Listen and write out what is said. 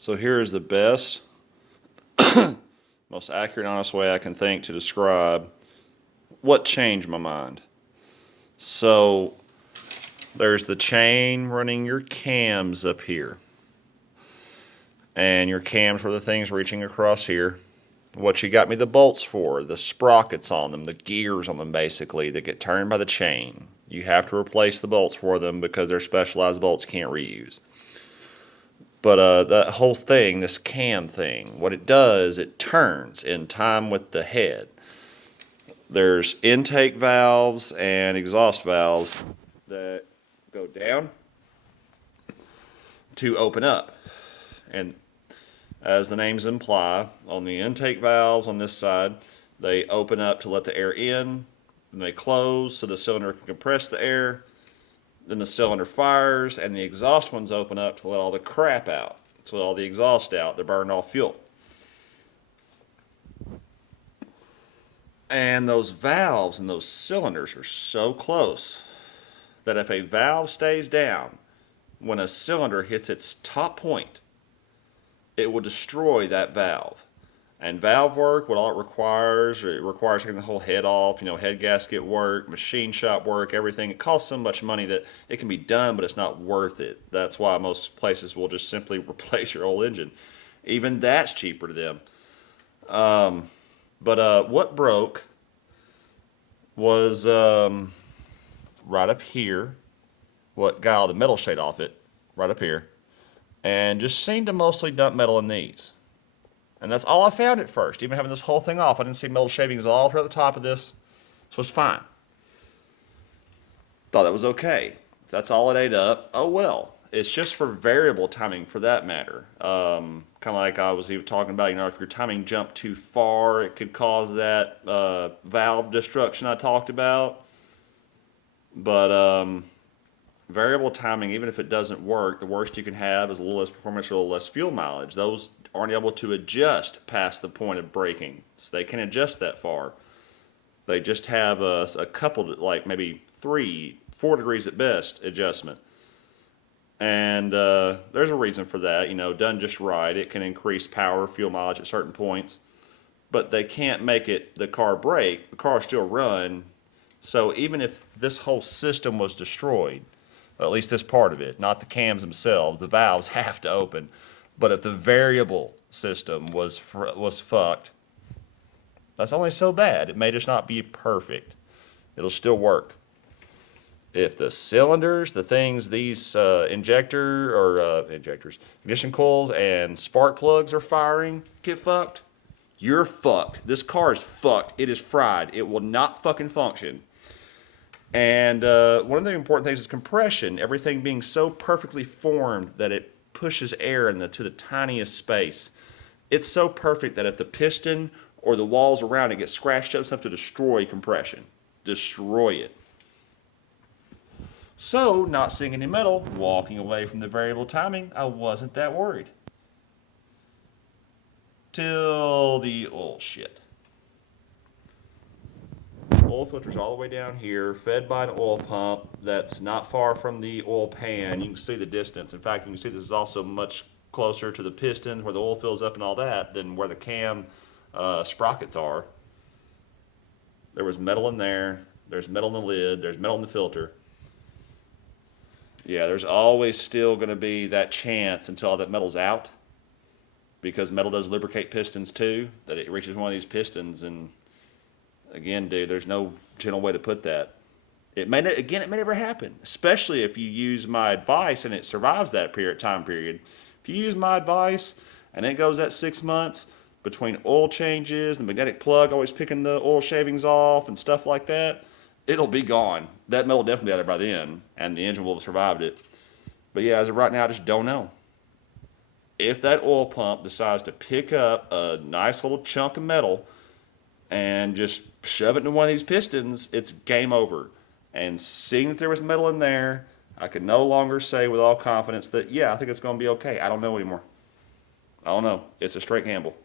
So here is the best, most accurate, honest way I can think to describe what changed my mind. So there's the chain running your cams up here. And your cams were the things reaching across here. What you got me the bolts for, the sprockets on them, the gears on them basically that get turned by the chain. You have to replace the bolts for them because they're specialized bolts, can't reuse. But that whole thing, this cam thing, what it does, it turns in time with the head. There's intake valves and exhaust valves that go down to open up. And as the names imply, on the intake valves on this side, they open up to let the air in, and they close so the cylinder can compress the air. Then the cylinder fires, and the exhaust ones open up to let all the crap out, to let all the exhaust out, the burned off fuel. And those valves and those cylinders are so close that if a valve stays down, when a cylinder hits its top point, it will destroy that valve. And valve work, what all it requires taking the whole head off, head gasket work, machine shop work, everything. It costs so much money that it can be done, but it's not worth it. That's why most places will just simply replace your whole engine. Even that's cheaper to them. But what broke was right up here. What got all the metal shade off it, right up here. And just seemed to mostly dump metal in these. And that's all I found at first. Even having this whole thing off, I didn't see metal shavings all throughout the top of this. So it's fine. Thought that was okay. If that's all it ate up, oh well. It's just for variable timing for that matter. Kind of like I was even talking about, if your timing jumped too far, it could cause that valve destruction I talked about. But variable timing, even if it doesn't work, the worst you can have is a little less performance or a little less fuel mileage. Those aren't able to adjust past the point of braking. So they can't adjust that far. They just have a couple, like maybe 3-4 degrees at best adjustment. And there's a reason for that. Done just right, it can increase power, fuel mileage at certain points. But they can't make the car brake. The car still run. So even if this whole system was destroyed, at least this part of it, not the cams themselves, the valves have to open. But if the variable system was fucked, that's only so bad. It may just not be perfect. It'll still work. If the cylinders, the things, these injectors, ignition coils, and spark plugs are firing, get fucked, you're fucked. This car is fucked. It is fried. It will not fucking function. And one of the important things is compression. Everything being so perfectly formed that it pushes air to the tiniest space. It's so perfect that if the piston or the walls around it get scratched up, it's enough to destroy compression. Destroy it. So, not seeing any metal, walking away from the variable timing, I wasn't that worried. Till the oil shit. Oil filter's all the way down here, fed by an oil pump that's not far from the oil pan. You can see the distance. In fact, you can see this is also much closer to the pistons where the oil fills up and all that than where the cam sprockets are. There was metal in there. There's metal in the lid. There's metal in the filter. Yeah, there's always still going to be that chance until all that metal's out, because metal does lubricate pistons too, that it reaches one of these pistons and again, dude, there's no gentle way to put that. It may never happen, especially if you use my advice and it survives that time period. If you use my advice and it goes that 6 months between oil changes, the magnetic plug always picking the oil shavings off and stuff like that, it'll be gone. That metal will definitely be out there by then, and the engine will have survived it. But yeah, as of right now, I just don't know. If that oil pump decides to pick up a nice little chunk of metal and just shove it into one of these pistons, it's game over. And seeing that there was metal in there, I could no longer say with all confidence that, yeah, I think it's going to be okay. I don't know anymore. I don't know. It's a straight gamble.